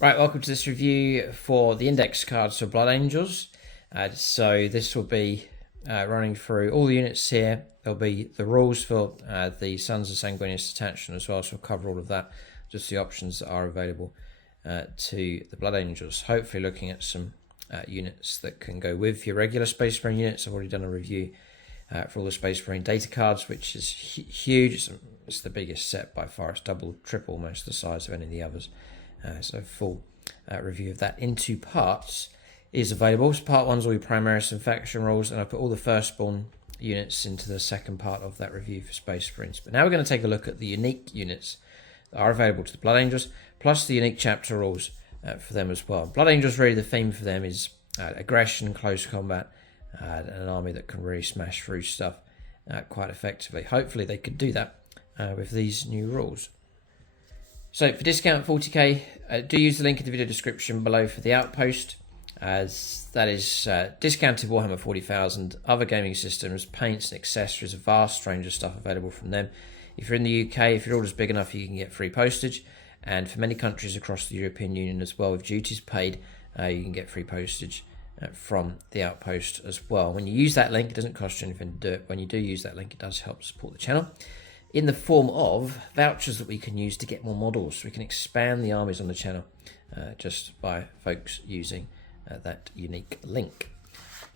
Right, welcome to this review for the index cards for Blood Angels. So this will be running through all the units here. There'll be the rules for the Sons of Sanguinius Detachment as well, so we'll cover all of that, just the options that are available to the Blood Angels. Hopefully looking at some units that can go with your regular Space Marine units. I've already done a review for all the Space Marine data cards, which is huge. It's the biggest set by far. It's double, triple almost the size of any of the others. So full review of that in two parts is available. So part one's all your Primaris and faction rules, and I put all the firstborn units into the second part of that review for Space Marines. But now we're going to take a look at the unique units that are available to the Blood Angels, plus the unique chapter rules for them as well. Blood Angels, really the theme for them is aggression, close combat, and an army that can really smash through stuff quite effectively. Hopefully they could do that with these new rules. So for discount 40k, do use the link in the video description below for the Outpost, as that is discounted Warhammer 40,000, other gaming systems, paints and accessories, a vast range of stuff available from them. If you're in the UK, if your order's big enough, you can get free postage, and for many countries across the European Union as well, with duties paid, you can get free postage from the Outpost as well. When you use that link, it doesn't cost you anything to do it. When you do use that link, it does help support the channel, in the form of vouchers that we can use to get more models. We can expand the armies on the channel just by folks using that unique link.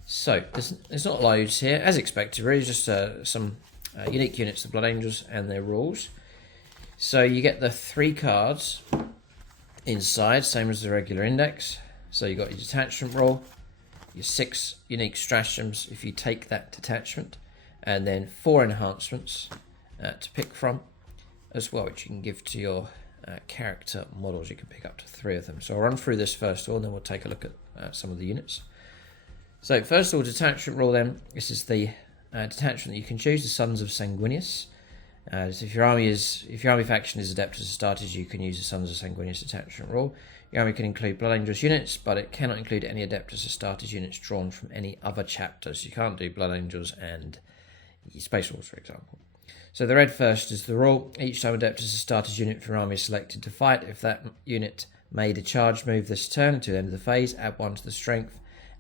So there's not loads here, as expected, really just some unique units of Blood Angels and their rules. So you get the 3 cards inside, same as the regular index. So you've got your detachment rule, your 6 unique stratagems if you take that detachment, and then 4 enhancements to pick from as well, which you can give to your character models. You can pick up to 3 of them. So I'll run through this first of all, and then we'll take a look at some of the units. So first of all, detachment rule then. This is the detachment that you can choose, the Sons of Sanguinius. So if your army faction is Adeptus Astartes, you can use the Sons of Sanguinius detachment rule. Your army can include Blood Angels units, but it cannot include any Adeptus Astartes units drawn from any other chapters. You can't do Blood Angels and Space Wolves, for example. So the red first is the rule. Each time Adeptus Astartes unit from your army is selected to fight, if that unit made a charge move this turn to the end of the phase, add 1 to the strength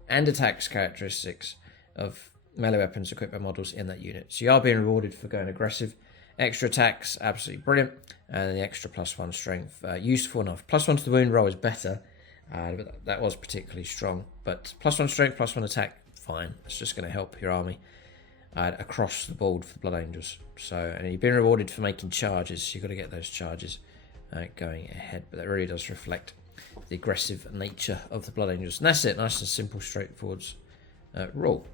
and attacks characteristics of melee weapons equipped by models in that unit. So you are being rewarded for going aggressive. Extra attacks, absolutely brilliant. And then the extra +1 strength, useful enough. +1 to the wound roll is better, but that was particularly strong. But +1 strength, +1 attack, fine. It's just going to help your army across the board for the Blood Angels. So, and you've been rewarded for making charges, so you've got to get those charges going ahead. But that really does reflect the aggressive nature of the Blood Angels. And that's it, nice and simple, straightforward rule.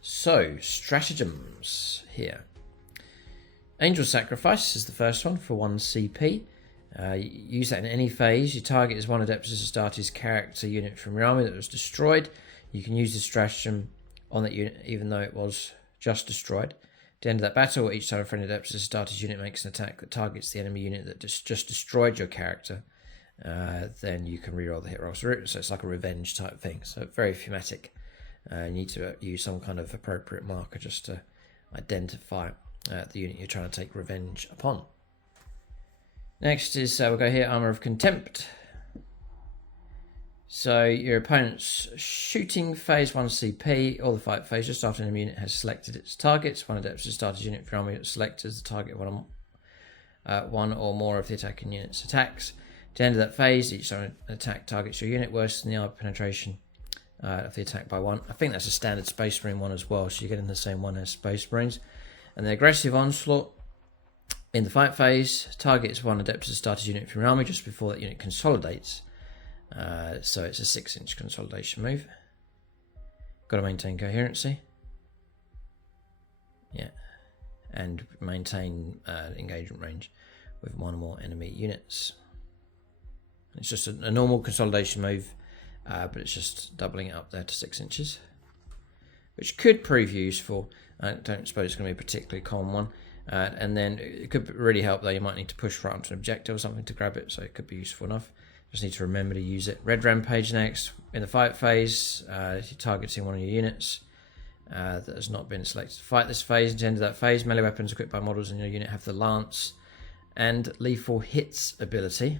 So, stratagems here. Angel Sacrifice is the first one for 1 CP. Use that in any phase. Your target is one Adeptus Astartes character unit from your army that was destroyed. You can use the stratagem on that unit, even though it was just destroyed. At the end of that battle, each time a friendly Adeptus Astartes unit makes an attack that targets the enemy unit that just destroyed your character, then you can reroll the hit roll. So it's like a revenge type thing. So very thematic. You need to use some kind of appropriate marker just to identify the unit you're trying to take revenge upon. Next is, we'll go here, Armour of Contempt. So your opponent's shooting phase 1 CP, or the fight phase, just after an enemy unit has selected its targets. One Adeptus Astartes unit from your army that's selected as the target one or more of the attacking unit's attacks. At the end of that phase, each time an attack targets your unit worse than the armor penetration of the attack by 1. I think that's a standard Space Marine one as well, so you're getting the same one as Space Marines. And the aggressive onslaught in the fight phase targets one Adeptus Astartes unit from your army just before that unit consolidates. So it's a 6-inch consolidation move. Got to maintain coherency. Yeah, and maintain engagement range with 1 or more enemy units. It's just a normal consolidation move, but it's just doubling it up there to 6 inches, which could prove useful. I don't suppose it's going to be a particularly common one. And then it could really help, though. You might need to push right onto an objective or something to grab it, so it could be useful enough. Just need to remember to use it. Red Rampage next. In the fight phase, if you're targeting one of your units that has not been selected to fight this phase, at the end of that phase, melee weapons equipped by models in your unit have the Lance and Lethal Hits ability.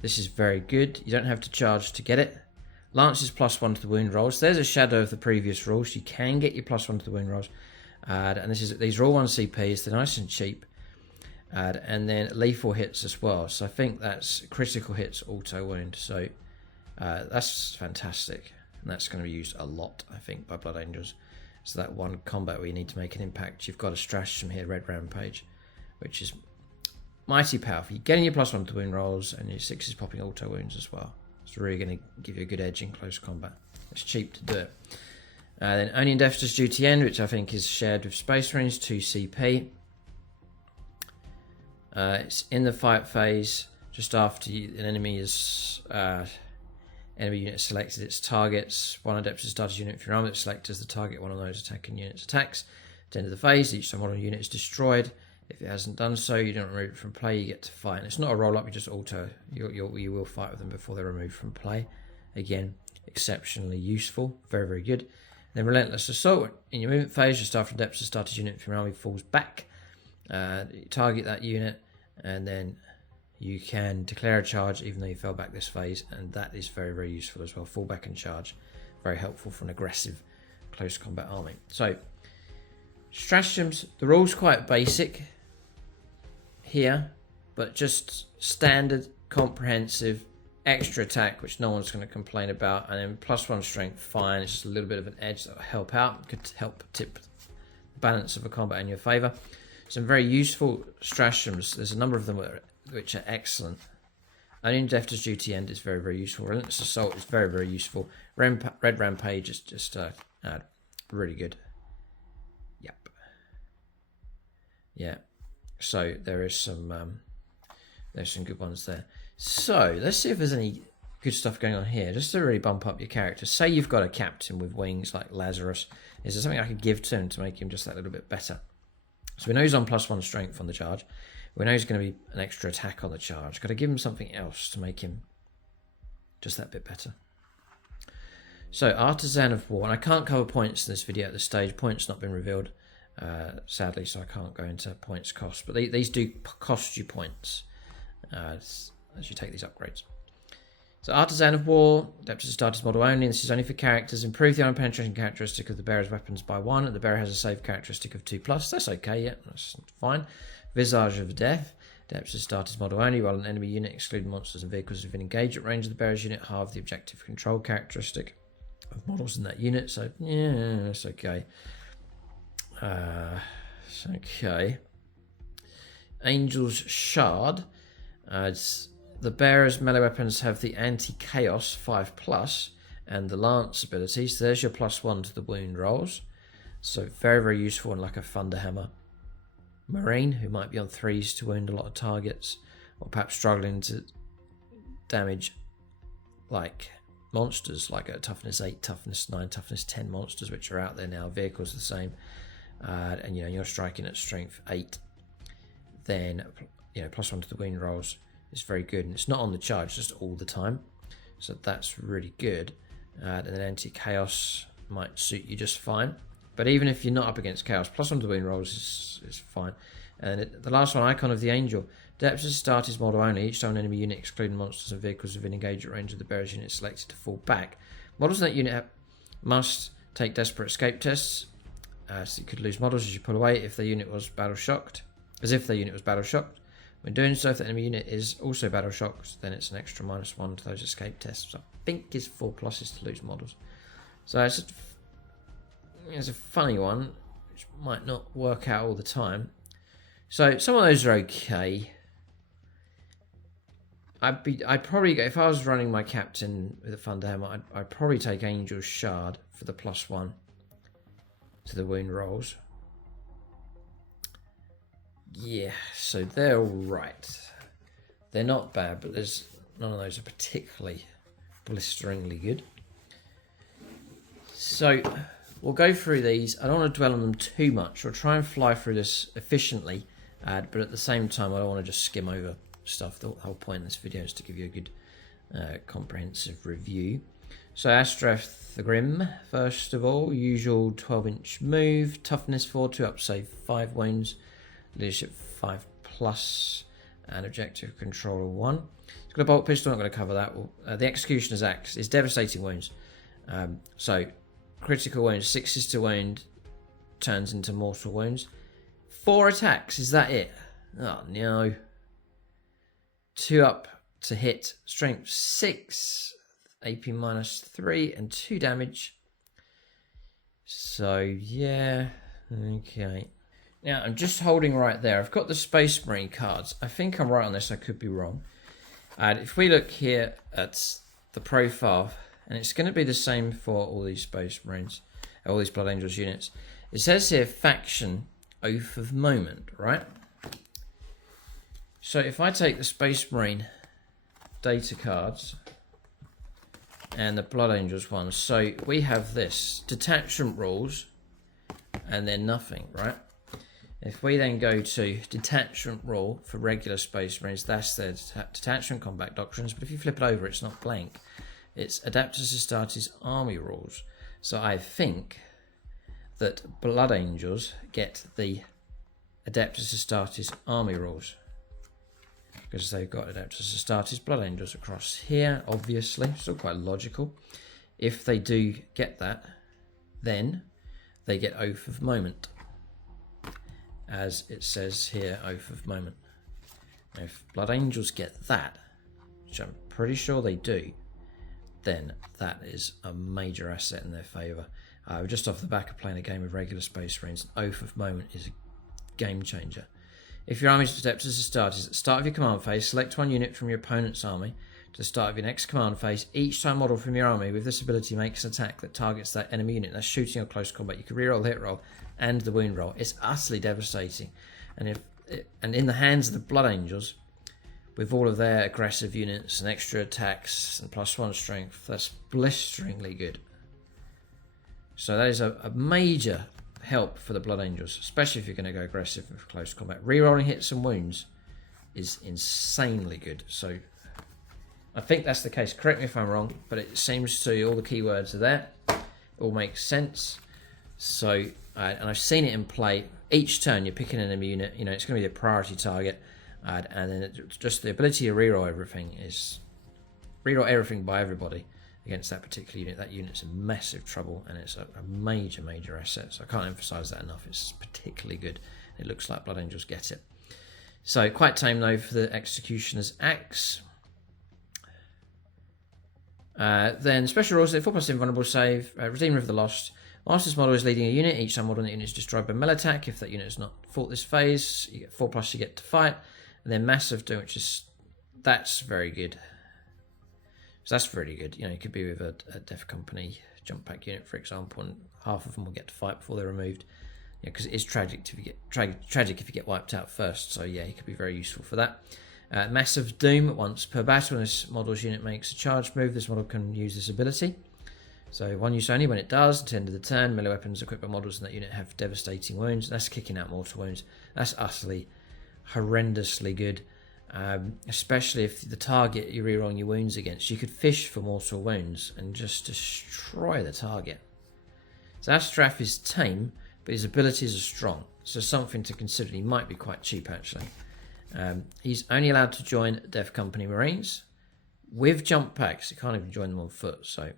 This is very good. You don't have to charge to get it. Lance is +1 to the wound rolls. There's a shadow of the previous rules. You can get your +1 to the wound rolls. And these are all 1 CPs. They're nice and cheap. And then lethal hits as well. So I think that's critical hits, auto wound. So that's fantastic. And that's going to be used a lot, I think, by Blood Angels. So that one combat where you need to make an impact, you've got a stratagem here, Red Rampage, which is mighty powerful. You're getting your +1 to wound rolls, and your 6 is popping auto wounds as well. It's really going to give you a good edge in close combat. It's cheap to do it. Then Only in Death Does Duty End, which I think is shared with Space Marines, 2 CP. It's in the fight phase, just after an enemy unit selected its targets. One Adeptus Astartes unit, if your armor selected as the target, one of those attacking units attacks. At the end of the phase, each time one unit is destroyed. If it hasn't done so, you don't remove it from play, you get to fight. And it's not a roll-up, you just auto. You will fight with them before they're removed from play. Again, exceptionally useful. Very, very good. Then Relentless Assault. In your movement phase, just after Adeptus Astartes unit, if your army falls back, you target that unit, and then you can declare a charge even though you fell back this phase, and that is very, very useful as well. Fall back and charge. Very helpful for an aggressive close combat army. So, stratagems, the rules quite basic here, but just standard, comprehensive, extra attack, which no one's going to complain about, and then +1 strength, fine. It's just a little bit of an edge that will help out, could help tip the balance of a combat in your favour. Some very useful stratagems. There's a number of them which are excellent. Only in Death Does Duty End is very, very useful. Relentless Assault is very, very useful. Red Rampage is just really good. Yep. Yeah. So there's some good ones there. So let's see if there's any good stuff going on here, just to really bump up your character. Say you've got a captain with wings like Lazarus. Is there something I could give to him to make him just that little bit better? So we know he's on +1 strength on the charge. We know he's going to be an extra attack on the charge. Got to give him something else to make him just that bit better. So Artisan of War, and I can't cover points in this video at this stage. Points not been revealed, sadly, so I can't go into points cost. But these do cost you points as you take these upgrades. So Artisan of War, Adeptus Astartes model only. This is only for characters. Improve the armor penetration characteristic of the bearer's weapons by 1. And the bearer has a save characteristic of 2+. That's okay, yeah, that's fine. Visage of Death, Adeptus Astartes model only. While an enemy unit, excluding monsters and vehicles within engage at range of the bearer's unit, halve the objective control characteristic of models in that unit. So yeah, that's okay. It's okay. Angel's Shard. The bearer's melee weapons have the anti-chaos 5+, and the lance ability. So there's your +1 to the wound rolls. So very, very useful in like a Thunderhammer Marine who might be on 3s to wound a lot of targets, or perhaps struggling to damage like monsters like a toughness 8, toughness 9, toughness 10 monsters which are out there now. Vehicles the same, and you're striking at strength 8. Then +1 to the wound rolls is very good, and it's not on the charge just all the time, so that's really good. And then anti-chaos might suit you just fine, but even if you're not up against chaos, +1 to the wound rolls is fine. And the last one, Icon of the Angel. Adeptus Astartes model only. Each time an enemy unit, excluding monsters and vehicles within engagement range of the bearer's unit, selected to fall back. Models in that unit must take desperate escape tests, so you could lose models as you pull away if their unit was battle shocked. When doing so, if the enemy unit is also battle shocked, then it's an extra -1 to those escape tests. So I think it's 4+ to lose models. So it's a funny one, which might not work out all the time. So some of those are okay. I'd probably go, if I was running my captain with a Thunderhammer, I'd probably take Angel's Shard for the +1 to the wound rolls. Yeah, so they're all right. They're not bad, but none of those are particularly blisteringly good. So we'll go through these. I don't want to dwell on them too much. We'll try and fly through this efficiently, but at the same time, I don't want to just skim over stuff. The whole point of this video is to give you a good comprehensive review. So Astrath the Grim, first of all, usual 12-inch move, toughness 4, 2 up, save 5 wounds, leadership 5+, and objective control 1. He's Got a bolt pistol, not going to cover that. The Executioner's Axe is devastating wounds. So critical wounds, 6 to wound, turns into mortal wounds. 4 attacks, is that it? Oh no. 2 up to hit, strength 6, AP -3, and 2 damage. So yeah, okay. Now I'm just holding right there. I've got the Space Marine cards. I think I'm right on this, I could be wrong. And if we look here at the profile, and it's going to be the same for all these Space Marines, all these Blood Angels units. It says here, faction, Oath of Moment, right? So if I take the Space Marine data cards and the Blood Angels ones, so we have this, detachment rules, and then nothing, right? If we then go to detachment rule for regular Space Marines, that's their detachment combat doctrines, but if you flip it over, it's not blank. It's Adeptus Astartes army rules. So I think that Blood Angels get the Adeptus Astartes army rules, because they've got Adeptus Astartes Blood Angels across here, obviously. Still quite logical. If they do get that, then they get Oath of Moment, as it says here, Oath of Moment. Now, if Blood Angels get that, which I'm pretty sure they do, then that is a major asset in their favour. Just off the back of playing a game of regular Space Marines, Oath of Moment is a game changer. If your army's Adeptus Astartes, at the start of your command phase, select one unit from your opponent's army to the start of your next command phase. Each time model from your army with this ability makes an attack that targets that enemy unit. That's shooting or close combat. You can reroll the hit roll and the wound roll. It's utterly devastating. And in the hands of the Blood Angels, with all of their aggressive units and extra attacks and +1 strength, that's blisteringly good. So that is a major help for the Blood Angels, especially if you're going to go aggressive with close combat. Rerolling hits and wounds is insanely good. So I think that's the case. Correct me if I'm wrong, but it seems to, all the keywords are there. It all makes sense. So, and I've seen it in play. Each turn you're picking an enemy unit, you know, it's going to be the priority target. And then just the ability to reroll everything by everybody against that particular unit. That unit's in massive trouble, and it's a major asset. So I can't emphasize that enough. It's particularly good. It looks like Blood Angels get it. So quite tame though for the Executioner's Axe. Then special rules: 4+ invulnerable save, Redeemer of the Lost. Whilst this model is leading a unit, each time model in the unit is destroyed by melee attack. If that unit has not fought this phase, you get 4+, you get to fight. And then Massive Doom, that's very good. So that's really good. You know, you could be with a Death Company jump pack unit, for example, and half of them will get to fight before they're removed. Yeah, because it is tragic if you get wiped out first. So yeah, it could be very useful for that. Massive Doom, once per battle, when this model's unit makes a charge move, this model can use this ability. So one use only. When it does, at the end of the turn, melee weapons equipped by models in that unit have devastating wounds. That's kicking out mortal wounds. That's utterly horrendously good, especially if the target you're rerolling your wounds against, you could fish for mortal wounds and just destroy the target. So Astrath is tame, but his abilities are strong, so something to consider. He might be quite cheap actually. He's only allowed to join Death Company Marines with jump packs. You can't even join them on foot. So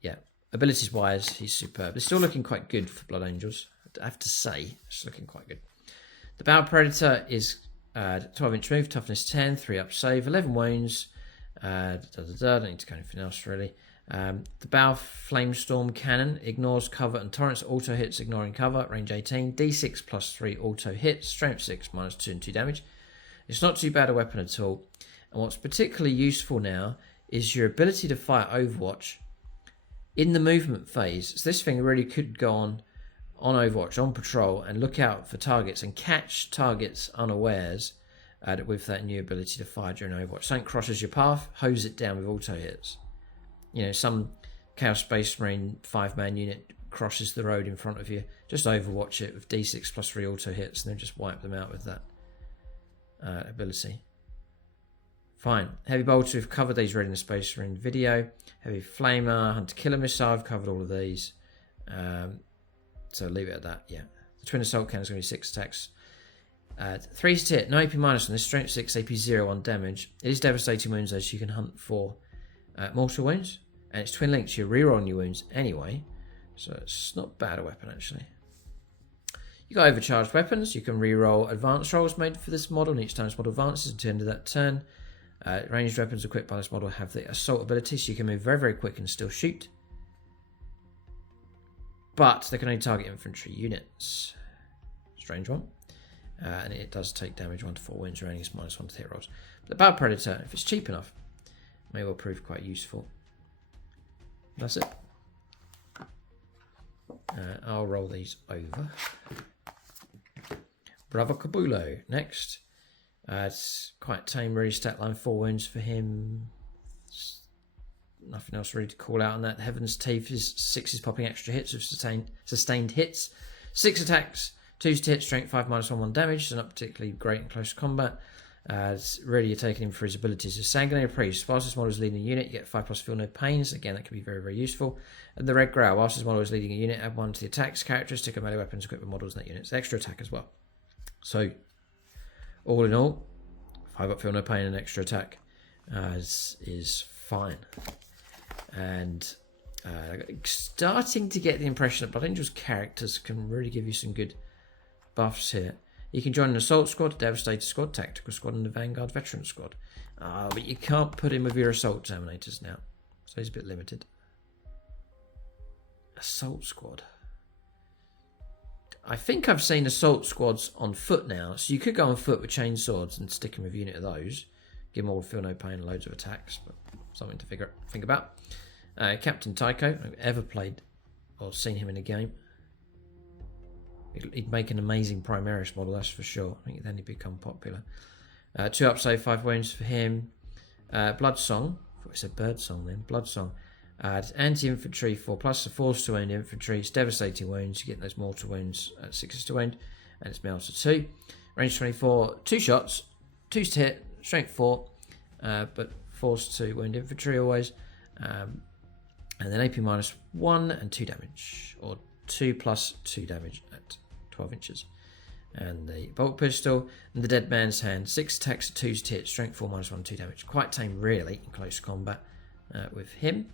yeah, abilities wise, he's superb. It's still looking quite good for Blood Angels, I have to say. It's looking quite good. The Bow Predator is 12-inch move, toughness 10, 3 up save, 11 wounds. Don't need to go anything else really. The Bow Flamestorm Cannon ignores cover and torrents, auto hits, ignoring cover, range 18, d6 +3 auto hits, strength 6, -2 and 2 damage. It's not too bad a weapon at all. And what's particularly useful now is your ability to fire Overwatch in the movement phase. So this thing really could go on Overwatch, on patrol, and look out for targets and catch targets unawares with that new ability to fire during Overwatch. Something crosses your path, hose it down with auto hits. You know, some Chaos Space Marine 5-man unit crosses the road in front of you, just Overwatch it with d6 +3 auto hits and then just wipe them out with that ability. Fine. Heavy Bolter, we've covered these already in the Space Marine video. Heavy Flamer, Hunter Killer Missile, I've covered all of these. So leave it at that, yeah. The Twin Assault Cannon is going to be 6 attacks. 3 to hit, no AP minus on this, strength 6, AP 0 on damage. It is devastating wounds though, so you can hunt for mortal wounds. And it's twin linked, so you're rerolling your wounds anyway. So it's not bad a weapon actually. You got overcharged weapons. You can reroll advanced rolls made for this model, and each time this model advances until the end of that turn. Ranged weapons equipped by this model have the assault ability, so you can move very, very quick and still shoot. But they can only target infantry units. Strange one. And it does take damage 1 to 4 wounds, running is -1 to hit rolls. But the Battle Predator, if it's cheap enough, may well prove quite useful. That's it. I'll roll these over. Bravo Cabulo next. It's quite tame, really. Stat line 4 wounds for him. Nothing else really to call out on that. Heaven's Teeth is 6 is popping extra hits with sustained hits. 6 attacks, 2 to hit, strength 5 -1 damage, so not particularly great in close combat. It's really, you're taking him for his abilities. So Sanguinary Priest, whilst this model is leading a unit, you get 5+ feel no pains. Again, that can be very, very useful. And the Red Growl, whilst this model is leading a unit, add 1 to the attacks characteristic of melee weapons equipped with models in that unit. It's extra attack as well. So, all in all, 5 feel no pain and extra attack is fine. And starting to get the impression that Blood Angel's characters can really give you some good buffs here. You can join an Assault Squad, Devastator Squad, Tactical Squad, and the Vanguard Veteran Squad. But you can't put him with your Assault Terminators now. So he's a bit limited. Assault Squad. I think I've seen Assault Squads on foot now. So you could go on foot with chain swords and stick him with a unit of those. Give him all feel no pain and loads of attacks. But something to think about. Captain Tycho. I've ever played or seen him in a game. He'd make an amazing Primaris model, that's for sure. I think then he'd become popular. 2 up save, 5 wounds for him. Blood Song. I thought it said Bird Song then. Blood Song. Anti-infantry 4+, a force to wound infantry. It's devastating wounds. You get those mortal wounds at 6 to wound. And it's melted 2. Range 24, 2 shots. 2 to hit, strength 4. But force to wound infantry always. And then AP -1 and 2 damage. Or 2 + 2 damage at 12 inches. And the bolt pistol and the Dead Man's Hand. 6 attacks at 2 to hit, strength 4 -1, 2 damage. Quite tame, really, in close combat with him.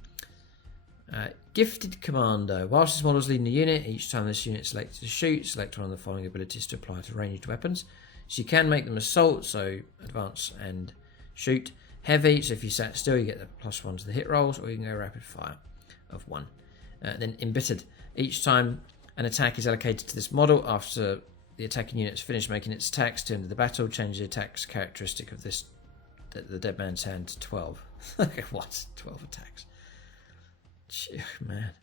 Gifted Commando. Whilst this model is leading a unit, each time this unit is selected to shoot, select one of the following abilities to apply to ranged weapons. So you can make them assault, so advance and shoot. Heavy, so if you sat still, you get the +1 to the hit rolls, or you can go rapid fire of 1. Then Embittered. Each time an attack is allocated to this model, after the attacking unit has finished making its attacks to end of the battle, change the attacks characteristic of this, the Dead Man's Hand, to 12. What? 12 attacks. Man.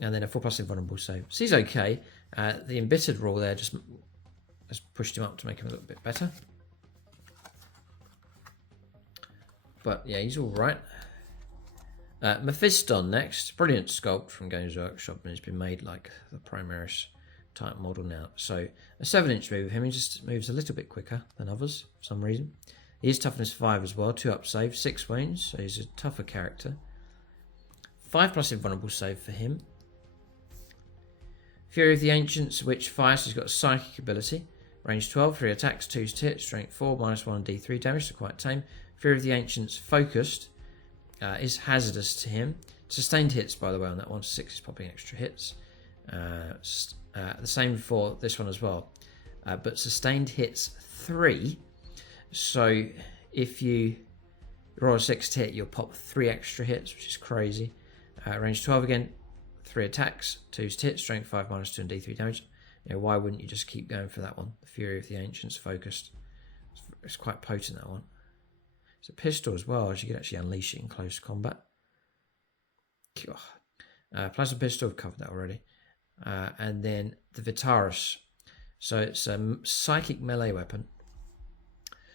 And then a 4+ invulnerable save. So he's okay. The Embittered rule there just has pushed him up to make him a little bit better. But yeah, he's alright. Mephiston next. Brilliant sculpt from Games Workshop, and it's been made like the Primaris type model now. So a 7-inch move of him, he just moves a little bit quicker than others for some reason. He is toughness 5 as well, 2 up save, 6 wounds, so he's a tougher character. 5+ invulnerable save for him. Fury of the Ancients, which fires, he's got a psychic ability. Range 12, 3 attacks, 2 to hit, strength 4, -1 D3 damage, so quite tame. Fury of the Ancients focused is hazardous to him. Sustained hits, by the way, on that one. 6 is popping extra hits. The same for this one as well. But sustained hits 3. So if you roll a 6 to hit, you'll pop 3 extra hits, which is crazy. Range 12 again, 3 attacks, 2 to hit, strength 5 -2 and D3 damage. You know, why wouldn't you just keep going for that one? The Fury of the Ancients focused. It's quite potent, that one. It's a pistol as well, as you can actually unleash it in close combat. Plasma pistol, I've covered that already. And then the Vitaris. So it's a psychic melee weapon.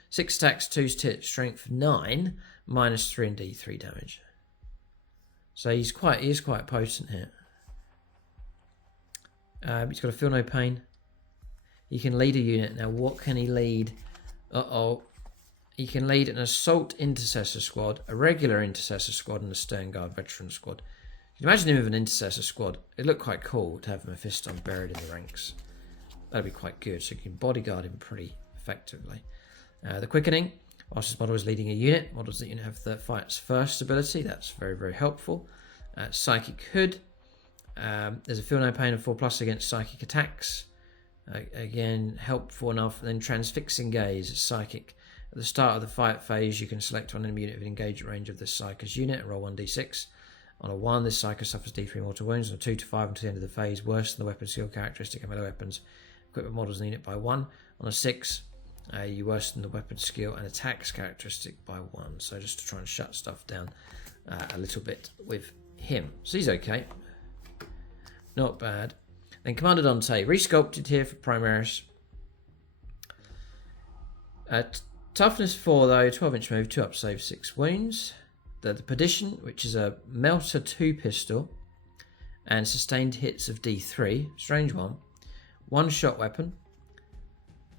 6 attacks, 2 to hit, strength 9, -3 and D3 damage. So he is quite potent here. He's got a feel no pain. He can lead a unit. Now what can he lead? He can lead an assault intercessor squad, a regular intercessor squad, and a Stern Guard veteran squad. You can imagine him with an intercessor squad. It'd look quite cool to have Mephiston buried in the ranks. That'd be quite good. So you can bodyguard him pretty effectively. The quickening, whilst this model is leading a unit, models that unit have the fight's first ability. That's very, very helpful. Psychic Hood. There's a feel no pain of 4+ against psychic attacks. Again, helpful enough. And then Transfixing Gaze is psychic. At the start of the fight phase, you can select one enemy unit with engagement range of this Psyker's unit and roll 1d6. On a 1, this Psyker suffers D3 mortal wounds. On a 2 to 5 until the end of the phase, worse than the weapon skill characteristic of melee weapons. Equipment models in the unit by 1. On a 6, you worsen the weapon skill and attacks characteristic by 1. So just to try and shut stuff down a little bit with him. So he's okay. Not bad. Then Commander Dante, resculpted here for Primaris. Toughness 4 though, 12-inch move, 2 up save, 6 wounds. The Perdition, which is a Melter 2 pistol, and sustained hits of D3, strange one. 1 shot weapon.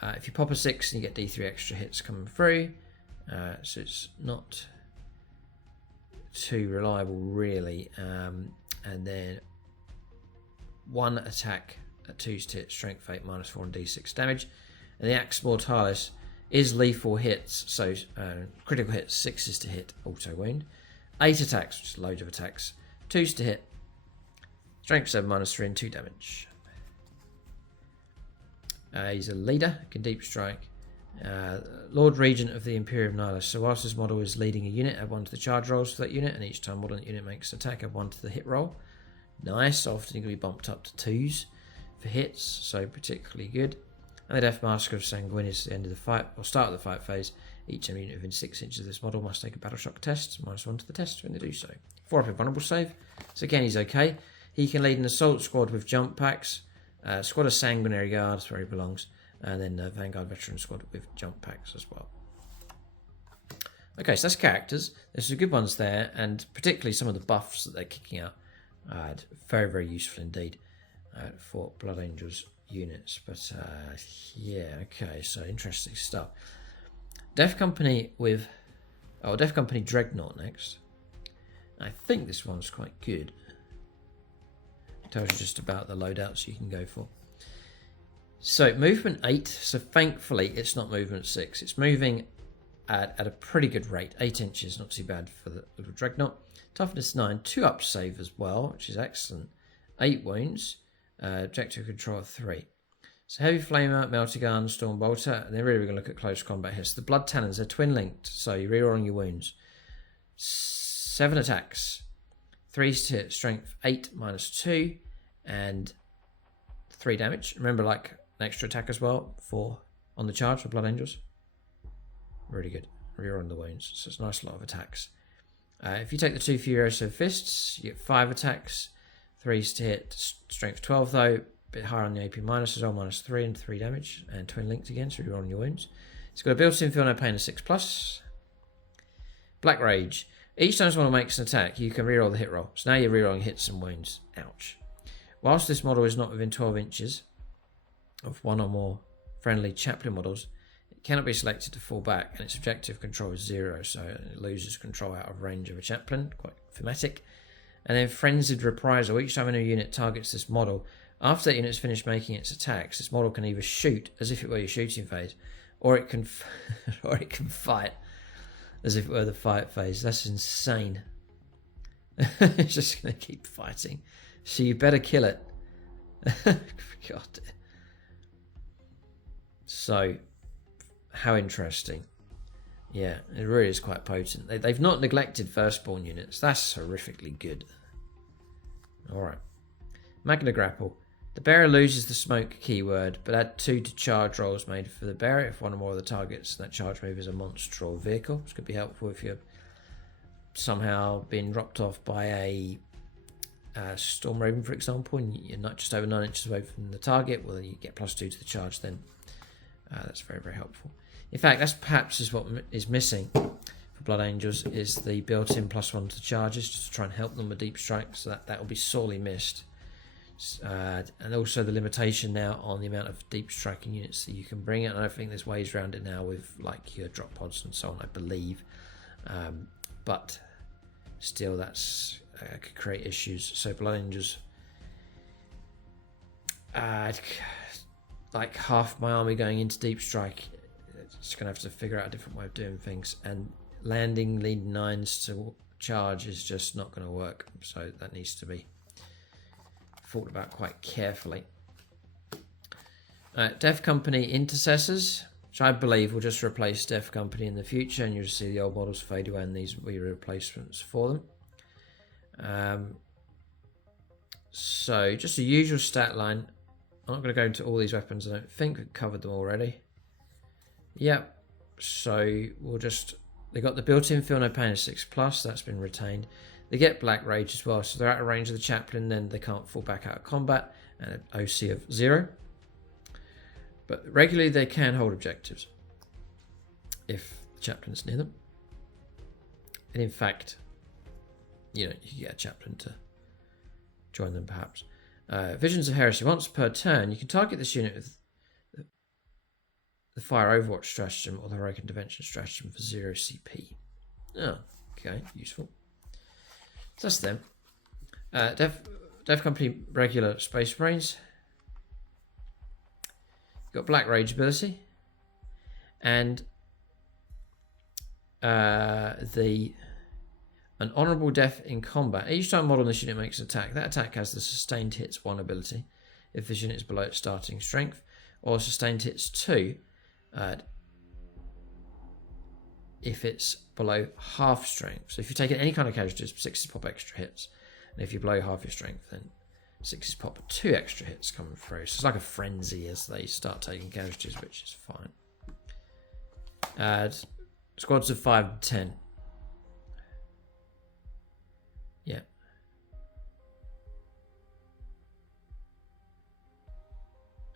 If you pop a 6, you get D3 extra hits coming through. So it's not too reliable really. And then 1 attack at 2's to hit, strength 8, -4 and D6 damage. And the Axe Mortalis is lethal hits, so critical hits, 6s to hit, auto wound. 8 attacks, which is loads of attacks. 2s to hit, strength 7, -3 and 2 damage. He's a leader, can deep strike. Lord Regent of the Imperium Nihilus. So whilst this model is leading a unit, add 1 to the charge rolls for that unit, and each time model unit makes an attack, add 1 to the hit roll. Nice, often you're going to be bumped up to 2s for hits, so particularly good. And the Death Mask of Sanguinus at the end of the fight, or start of the fight phase. Each enemy unit within 6 inches of this model must take a battle shock test, -1 to the test when they do so. 4 up invulnerable save, so again he's okay. He can lead an assault squad with jump packs, squad of Sanguinary Guards where he belongs, and then Vanguard Veteran squad with jump packs as well. Okay, so that's characters. There's some good ones there, and particularly some of the buffs that they're kicking out. Very, very useful indeed for Blood Angels units. But yeah, okay, so interesting stuff. Death Company with Death Company Dreadnought next. I think this one's quite good. Tells you just about the loadouts you can go for. So movement 8. So thankfully it's not movement 6. It's moving at a pretty good rate. 8 inches, not too bad for the little Dreadnought. Toughness 9, 2 up save as well, which is excellent. 8 wounds. Objective control 3. So heavy flamer, melter gun, storm bolter, and then really we're going to look at close combat hits. The blood tannins are twin linked, so you rerolling your wounds. 7 attacks, 3's to hit, strength 8 -2, and 3 damage. Remember, like an extra attack as well for on the charge for Blood Angels. Really good. Rerolling the wounds, so it's a nice lot of attacks. If you take the 2 Furioso fists, you get 5 attacks, 3's to hit, strength 12 though. Bit higher on the AP minus as well, -3 and 3 damage, and twin linked again, so you're on your wounds. It's got a built-in feel no pain of 6+. Black Rage. Each time this model makes an attack, you can reroll the hit roll. So now you're rerolling hits and wounds. Ouch. Whilst this model is not within 12 inches of one or more friendly chaplain models, it cannot be selected to fall back, and its objective control is 0, so it loses control out of range of a chaplain. Quite thematic. And then Frenzied Reprisal. Each time a new unit targets this model, after that unit's finished making its attacks, this model can either shoot as if it were your shooting phase, or it can fight as if it were the fight phase. That's insane. It's just going to keep fighting. So you better kill it. God. So, how interesting. Yeah, it really is quite potent. They've not neglected firstborn units. That's horrifically good. Alright. Magna Grapple. The bearer loses the smoke keyword, but add 2 to charge rolls made for the bearer if one or more of the targets in that charge move is a monster or vehicle. This could be helpful if you're somehow being dropped off by a Storm Raven, for example, and you're not just over 9 inches away from the target. Well, you get +2 to the charge then. That's very, very helpful. In fact, that's perhaps is what is missing for Blood Angels, is the built-in +1 to charges, just to try and help them with deep strike, so that will be sorely missed. And also the limitation now on the amount of deep striking units that you can bring in. I don't think there's ways around it now with like your drop pods and so on, I believe. But still, that's could create issues. So Blood Angels, like half my army going into deep strike just going to have to figure out a different way of doing things. And landing lead 9s to charge is just not going to work. So that needs to be thought about quite carefully. Dev Company Intercessors, which I believe will just replace Dev Company in the future, and you'll see the old models fade away and these will be replacements for them. So just the usual stat line. I'm not going to go into all these weapons. I don't think we've covered them already. Yep. So we'll just... They got the built-in Feel No Pain of 6+. That's been retained. They get Black Rage as well. So they're out of range of the Chaplain. Then they can't fall back out of combat. And an OC of 0. But regularly they can hold objectives. If the Chaplain's near them. And in fact, you know, you can get a Chaplain to join them perhaps. Visions of Heresy. Once per turn, you can target this unit with the Fire Overwatch stratagem or the Heroic Intervention stratagem for 0 CP. Oh, okay, useful. So that's them. Dev Company regular Space Marines. You've got Black Rage ability. And an honourable death in combat. Each time a model in this unit makes an attack, that attack has the sustained hits 1 ability if this unit is below its starting strength, or sustained hits 2 if it's below half strength. So if you're taking any kind of casualties, 6s pop extra hits, and if you're below half your strength, then 6s pop 2 extra hits coming through. So it's like a frenzy as they start taking casualties, which is fine. Squads of 5 and 10. Yeah.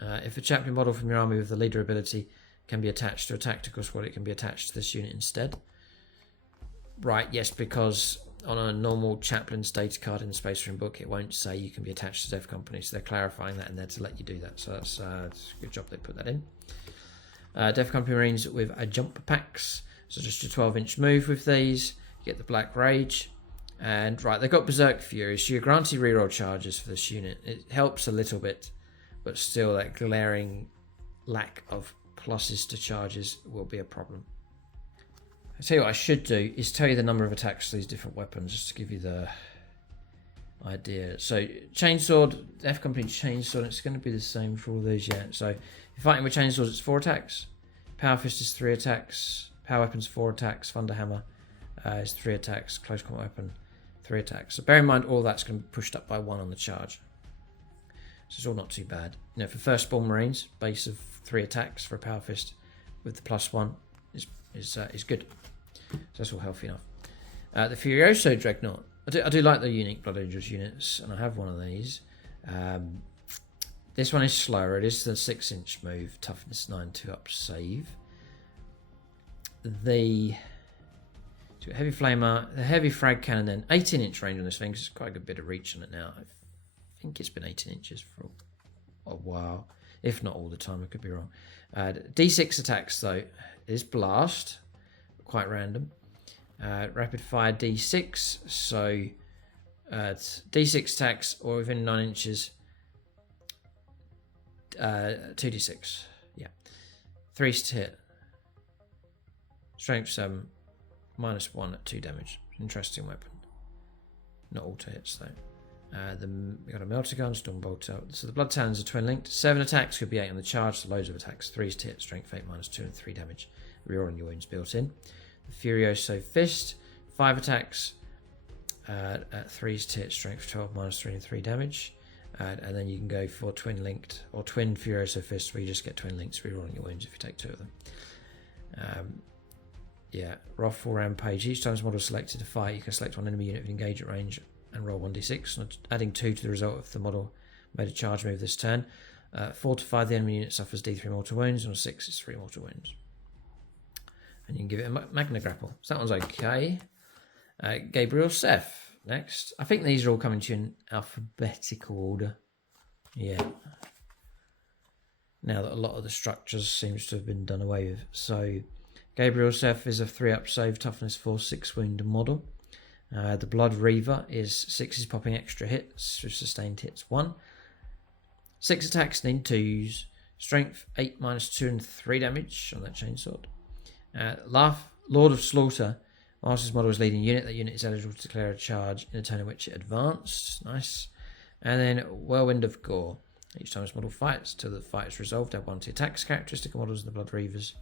If a Chaplain model from your army with the leader ability can be attached to a tactical squad, it can be attached to this unit instead. Right, yes, because on a normal Chaplain's data card in the Space Marine book, it won't say you can be attached to Dev Company, so they're clarifying that in there to let you do that. So that's a good job they put that in. Dev Company Marines with a jump packs, so just a 12-inch move with these. You get the Black Rage. And right, they've got Berserk Fury, so you're granted reroll charges for this unit. It helps a little bit, but still that glaring lack of pluses to charges will be a problem. I'll tell you what I should do is tell you the number of attacks for these different weapons, just to give you the idea. So Chainsword, F Company Chainsword, it's going to be the same for all these, yeah. So if you're fighting with Chainswords, it's 4 attacks. Power Fist is 3 attacks. Power Weapons 4 attacks. Thunderhammer is 3 attacks. Close Combat Weapon 3 attacks. So bear in mind all that's going to be pushed up by 1 on the charge. So it's all not too bad. You know, for Firstborn Marines, base of 3 attacks for a Power Fist with the +1 is good. So that's all healthy enough. The Furioso Dreadnought. I do like the unique Blood Angels units, and I have one of these. This one is slower. It is the 6-inch move, toughness 9, 2-up save. The heavy flamer, the heavy frag cannon, then 18-inch range on this thing. It's quite a good bit of reach on it now. I think it's been 18 inches for a while, if not all the time. I could be wrong. D6 attacks though is blast, quite random. Rapid fire D6, so it's D6 attacks or within 9 inches. 2d6, yeah. 3's to hit. Strength 7, -1 at 2 damage. Interesting weapon. Not all to hits though. We got a melter gun, storm bolter. So the blood talons are twin linked. 7 attacks could be 8 on the charge, so loads of attacks. 3's to hit, strength 8, -2 and 3 damage. Rerolling your wounds built in. The Furioso Fist, 5 attacks at 3's to hit, strength 12, -3 and 3 damage. And then you can go for twin linked or twin Furioso Fists, where you just get twin links, rerolling your wounds if you take 2 of them. Yeah, Wrathful Rampage. Each time this model is selected to fight, you can select one enemy unit with engage at range and roll 1d6, adding 2 to the result if the model made a charge move this turn. 4 to 5, the enemy unit suffers d3 mortal wounds, and on 6 it's 3 mortal wounds. And you can give it a Magna Grapple. So that one's okay. Gabriel Seth. Next, I think these are all coming to you in alphabetical order. Yeah. Now that a lot of the structures seems to have been done away with. So, Gabriel Seth is a 3-up save, toughness 4, 6 wound model. The Blood Reaver is 6 popping extra hits with sustained hits 1. 6 attacks need 2s. Strength 8 -2 and 3 damage on that chainsword. Lord of Slaughter. Whilst this model is leading unit, that unit is eligible to declare a charge in a turn in which it advanced. Nice. And then Whirlwind of Gore. Each time this model fights, till the fight is resolved, add 1 to attacks characteristic of models in the Blood Reavers.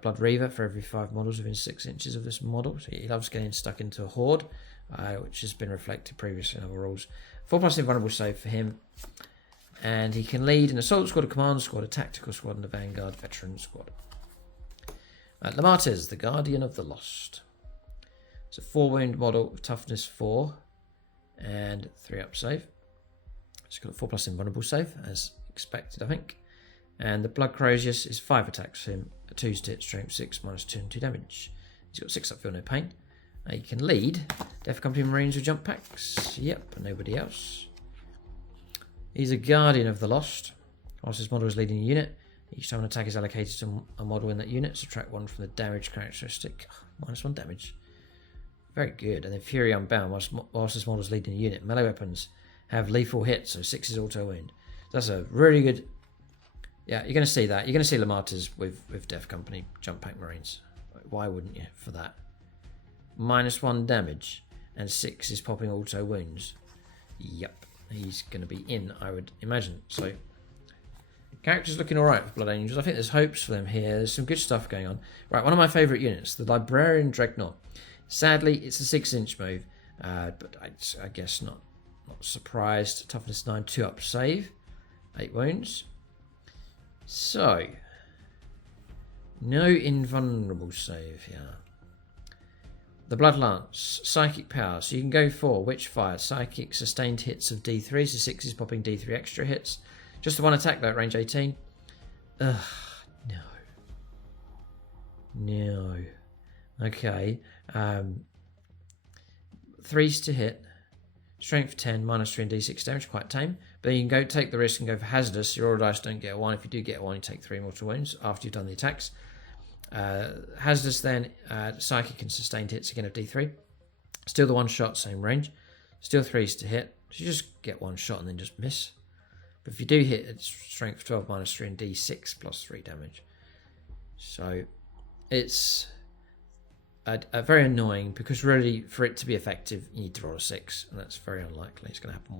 Blood Reaver for every 5 models within 6 inches of this model. So he loves getting stuck into a horde, which has been reflected previously in other rules. 4+ invulnerable save for him. And he can lead an assault squad, a command squad, a tactical squad, and a vanguard veteran squad. Lamartas, the Guardian of the Lost. It's a 4-wound model with toughness 4 and 3 up save. It's got a 4+ invulnerable save, as expected, I think. And the Blood Corrosius is 5 attacks for him, a 2 to hit, strength 6, -2 and 2 damage. He's got 6 up, feel no pain. He can lead Death Company Marines with jump packs. Yep, but nobody else. He's a Guardian of the Lost. Whilst this model is leading a unit, each time an attack is allocated to a model in that unit, subtract 1 from the damage characteristic. -1 damage. Very good. And then Fury Unbound. Whilst this model is leading a unit, melee weapons have lethal hits, so 6 is auto wound. That's a really good... Yeah, you're going to see that. You're going to see Lamartas with Death Company Jump Pack Marines. Why wouldn't you for that? -1 damage and 6 is popping auto wounds. Yep, he's going to be in, I would imagine. So, characters looking alright for Blood Angels. I think there's hopes for them here. There's some good stuff going on. Right, one of my favourite units, the Librarian Dreadnought. Sadly, it's a 6-inch move, but I guess not surprised. Toughness 9, 2 up save, 8 wounds. So, no invulnerable save here. The Blood Lance, Psychic Power. So you can go for Witchfire, Psychic, Sustained hits of D3, so 6 is popping D3 extra hits. Just the 1 attack though, at range 18. Ugh, no. No. Okay. 3s to hit. Strength 10, -3 and D6 damage, quite tame. But then you can go take the risk and go for Hazardous. Your Aura dice don't get a 1. If you do get a 1, you take 3 mortal wounds after you've done the attacks. Hazardous then, Psychic and Sustained hits again of D3. Still the 1 shot, same range. Still 3s to hit. So you just get 1 shot and then just miss. But if you do hit, it's Strength 12, -3 and D6 +3 damage. So it's very annoying because really for it to be effective you need to roll a 6, and that's very unlikely. It's going to happen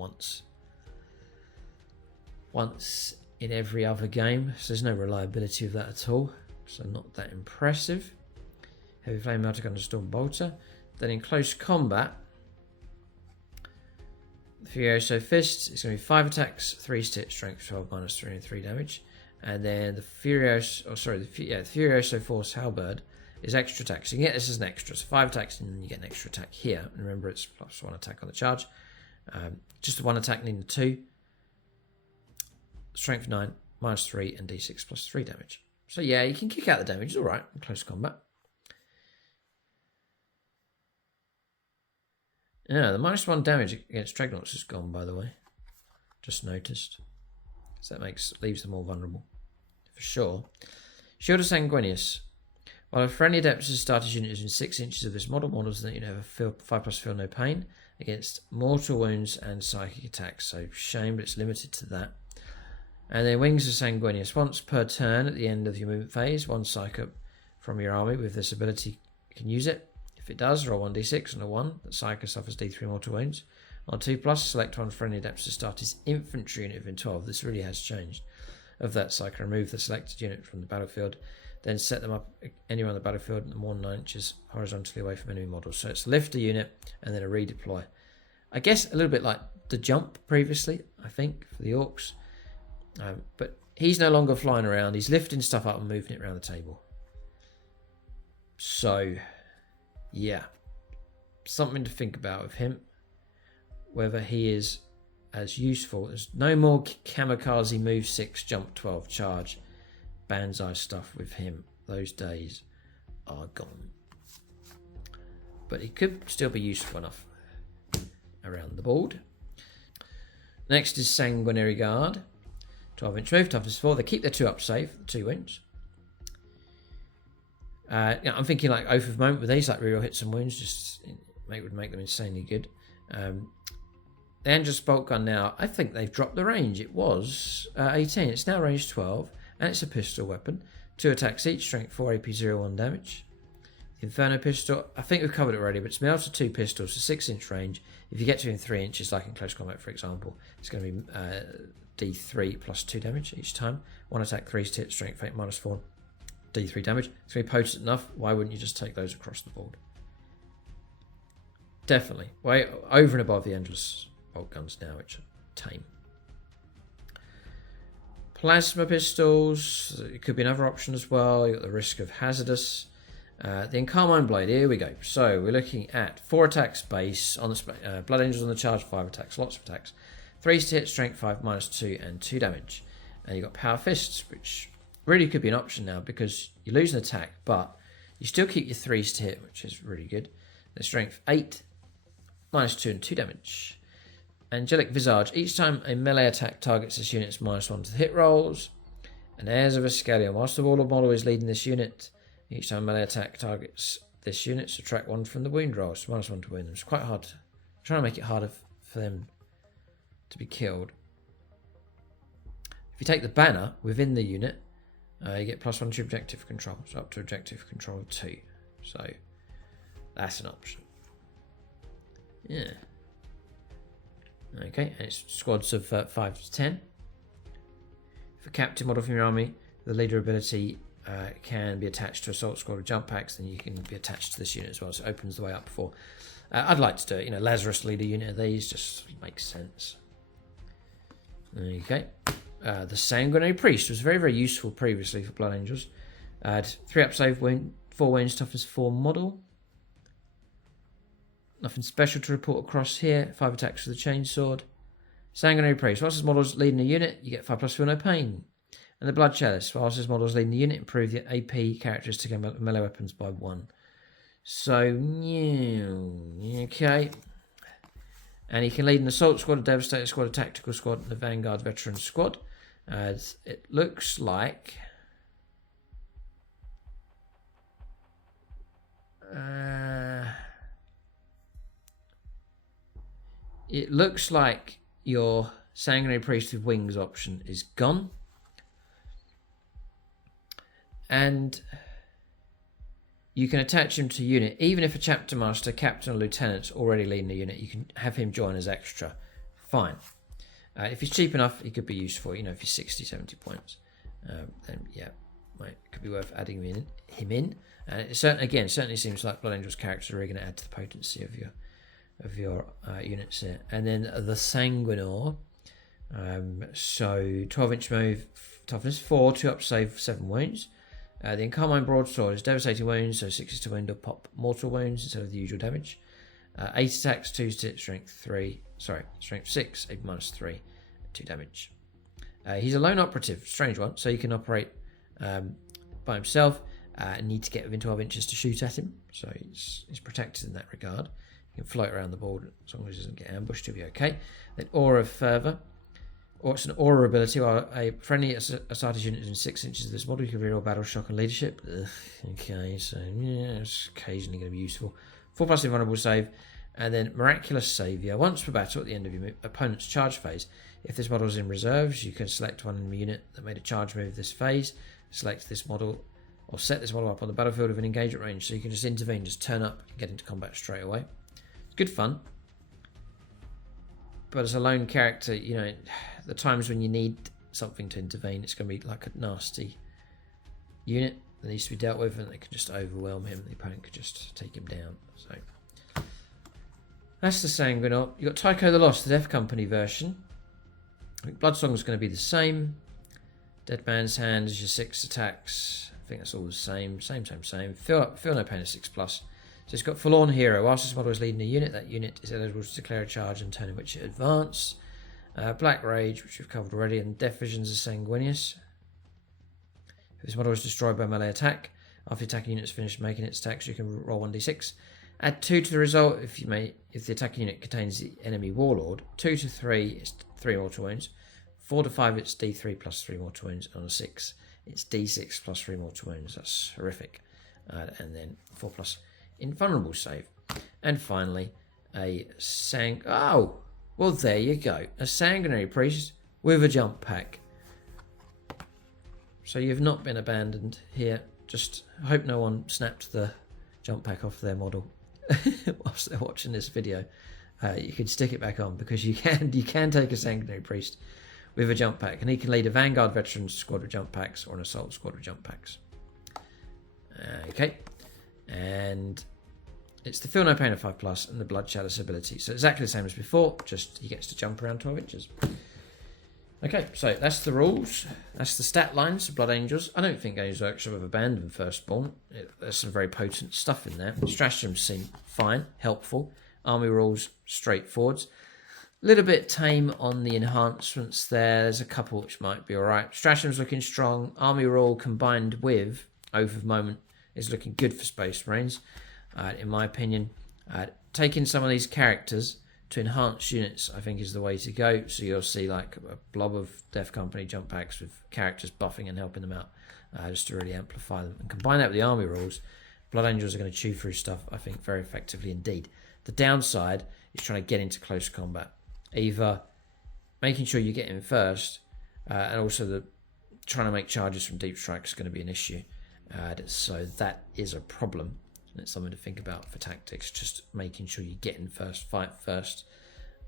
once in every other game, so there's no reliability of that at all, so not that impressive. Heavy Flame Melter Gun and Storm Bolter. Then in close combat, the Furioso Fist is going to be 5 attacks, 3 to hit, strength 12, -3 and 3 damage. And then the Furioso Force Halberd is extra attack. So you can get this as an extra. So 5 attacks and then you get an extra attack here. And remember, it's +1 attack on the charge. Just the 1 attack needing 2. Strength 9, -3 and D6 +3 damage. So yeah, you can kick out the damage. It's alright in close combat. Yeah, the -1 damage against Dreadnoughts is gone, by the way. Just noticed. So that leaves them more vulnerable. For sure. Shield of Sanguinius. While a friendly adept has started unit within 6 inches of this model, models that you have a 5+ feel no pain against mortal wounds and psychic attacks. So shame, but it's limited to that. And then Wings of Sanguinius. Once per turn at the end of your movement phase, 1 psych up from your army with this ability can use it. If it does, roll 1d6 on a 1. The Psycho suffers D3 mortal wounds. On 2+, select 1 friendly adept to start his infantry unit within 12. This really has changed. Of that Psycho, remove the selected unit from the battlefield. Then set them up anywhere on the battlefield and more than 9 inches horizontally away from enemy models. So it's lift a unit and then a redeploy. I guess a little bit like the jump previously, I think, for the Orcs. But he's no longer flying around. He's lifting stuff up and moving it around the table. So, yeah. Something to think about with him. Whether he is as useful. There's no more kamikaze move 6, jump 12, charge, Banzai stuff with him. Those days are gone. But he could still be useful enough around the board. Next is Sanguinary Guard. 12-inch move, toughness 4. They keep their 2 up save, 2 wins. I'm thinking like Oath of Moment with these, like reroll hits and wounds, just would make them insanely good. The Angelus bolt gun now, I think they've dropped the range. It was 18, it's now range 12, and it's a pistol weapon. 2 attacks each, strength 4, AP 0, 1 damage. The Inferno pistol, I think we've covered it already, but it's made out of 2 pistols, so 6-inch range. If you get to within 3 inches, like in close combat, for example, it's going to be D3 plus 2 damage each time. 1 attack, 3 hit, strength 8, minus 4, D3 damage. It's going to be potent enough. Why wouldn't you just take those across the board? Definitely. Way over and above the Angelus bolt guns now, which are tame. Plasma pistols, it could be another option as well. You've got the risk of hazardous. The Encarmine Blade, here we go. So we're looking at 4 attacks base on the Blood Angels on the charge, 5 attacks, lots of attacks. 3 to hit, strength 5, minus 2, and 2 damage. And you've got Power Fists, which really could be an option now because you lose an attack, but you still keep your 3s to hit, which is really good. The strength 8, minus 2, and 2 damage. Angelic Visage. Each time a melee attack targets this unit, it's minus 1 to the hit rolls. And Heirs of Ascalion. Whilst the Warlord model is leading this unit, each time a melee attack targets this unit, subtract 1 from the wound rolls. So minus 1 to wound them. It's quite hard. I'm trying to make it harder for them to be killed. If you take the banner within the unit, you get plus 1 to objective control. So up to objective control 2. So that's an option. Yeah. Okay, and it's squads of 5 to 10. If a captain model from your army, the leader ability can be attached to assault squad with jump packs, then you can be attached to this unit as well. So it opens the way up for. I'd like to do it. Lazarus leader unit of these just makes sense. Okay. The Sanguinary Priest was very, very useful previously for Blood Angels. 3 up save, 4 wounds, toughness 4 model. Nothing special to report across here. 5 attacks with the chainsword. Sanguinary Priest. Whilst this model is leading a unit, you get 5 plus feel no pain. And the Blood Chalice. Whilst this model is leading the unit, improve the AP characteristic and melee weapons by 1. So, yeah. Okay. And he can lead an assault squad, a devastator squad, a tactical squad, and a vanguard veteran squad. It looks like... It looks like your Sanguinary Priest with Wings option is gone. And you can attach him to a unit. Even if a chapter master, captain or lieutenant's already leading a unit, you can have him join as extra. Fine. If he's cheap enough, he could be useful. If he's 60, 70 points. Then, yeah, it could be worth adding him in. And it certainly seems like Blood Angel's characters are really going to add to the potency of your units here. And then the Sanguinor. So 12-inch move, toughness 4, 2 up save, 7 wounds. The Encarmine Broadsword is devastating wounds, so 6 to wound or pop mortal wounds instead of the usual damage. 8 attacks, 2 to hit, strength 6, 8 minus 3, 2 damage. He's a lone operative, strange one, so you can operate by himself and need to get within 12 inches to shoot at him, so he's protected in that regard. You can float around the board as long as he doesn't get ambushed, he'll be okay. Then Aura of Fervour. Or it's an aura ability, while a friendly Astartes unit is in 6 inches of this model, you can reroll battle shock and leadership. Okay, so yeah, it's occasionally going to be useful. 4 plus invulnerable save, and then Miraculous Saviour. Once per battle at the end of your opponent's charge phase, if this model is in reserves, you can select one enemy unit that made a charge move this phase, select this model, or set this model up on the battlefield within engagement range, so you can just intervene, just turn up and get into combat straight away. It's good fun. But as a lone character, the times when you need something to intervene, it's going to be like a nasty unit that needs to be dealt with, and they can just overwhelm him. The opponent could just take him down. So that's the Sanguinor. You've got Tycho the Lost, the Death Company version. I think Bloodsong is going to be the same. Dead Man's Hand is your 6 attacks. I think that's all the same. Same. Feel no pain is 6 plus. So it's got Forlorn Hero. Whilst this model is leading a unit, that unit is eligible to declare a charge and turn in which it advance. Black Rage, which we've covered already, and Death Visions is Sanguinius. If this model is destroyed by melee attack, after the attacking unit is finished making its attacks, you can roll 1d6. Add 2 to the result if the attacking unit contains the enemy warlord. 2 to 3 is 3 mortal wounds. 4 to 5 it's d3 plus 3 mortal wounds. On a 6 it's d6 plus 3 mortal wounds. That's horrific. And then 4 plus invulnerable save. And finally, a Well, there you go. A sanguinary priest with a jump pack. So you've not been abandoned here. Just hope no one snapped the jump pack off their model whilst they're watching this video. You can stick it back on, because you can take a sanguinary priest with a jump pack, and he can lead a Vanguard veteran squad with jump packs or an assault squad with jump packs. Okay, and it's the Feel No Pain of 5+ and the Blood Chalice ability. So exactly the same as before, just he gets to jump around 12 inches. Okay, so that's the rules. That's the stat lines for Blood Angels. I don't think Games Workshop have abandoned Firstborn. There's some very potent stuff in there. Stratagems seem fine, helpful. Army rules, straightforward. A little bit tame on the enhancements there. There's a couple which might be alright. Stratagems looking strong. Army rule combined with Oath of Moment is looking good for Space Marines, in my opinion. Taking some of these characters to enhance units, I think, is the way to go. So you'll see like a blob of Death Company jump packs with characters buffing and helping them out, just to really amplify them. And combine that with the army rules, Blood Angels are going to chew through stuff, I think, very effectively indeed. The downside is trying to get into close combat. Either making sure you get in first, and also trying to make charges from deep strike is going to be an issue. So that is a problem. And it's something to think about for tactics, just making sure you get in first, fight first,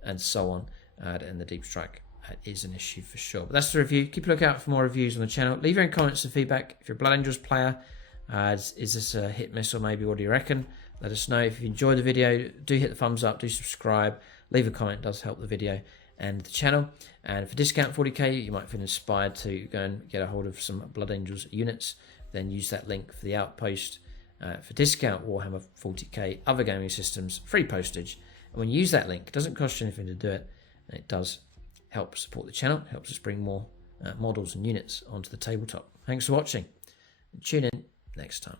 and so on. And the deep strike is an issue for sure. But that's the review. Keep a lookout for more reviews on the channel. Leave your own comments and feedback. If you're a Blood Angels player, is this a hit, miss, or maybe what do you reckon? Let us know. If you enjoyed the video, do hit the thumbs up, do subscribe, leave a comment. It does help the video and the channel. And for discount 40k, you might feel inspired to go and get a hold of some Blood Angels units. Then use that link for the Outpost. For discount Warhammer 40k, other gaming systems, free postage. And when you use that link, it doesn't cost you anything to do it, and it does help support the channel, helps us bring more models and units onto the tabletop. Thanks for watching, and tune in next time.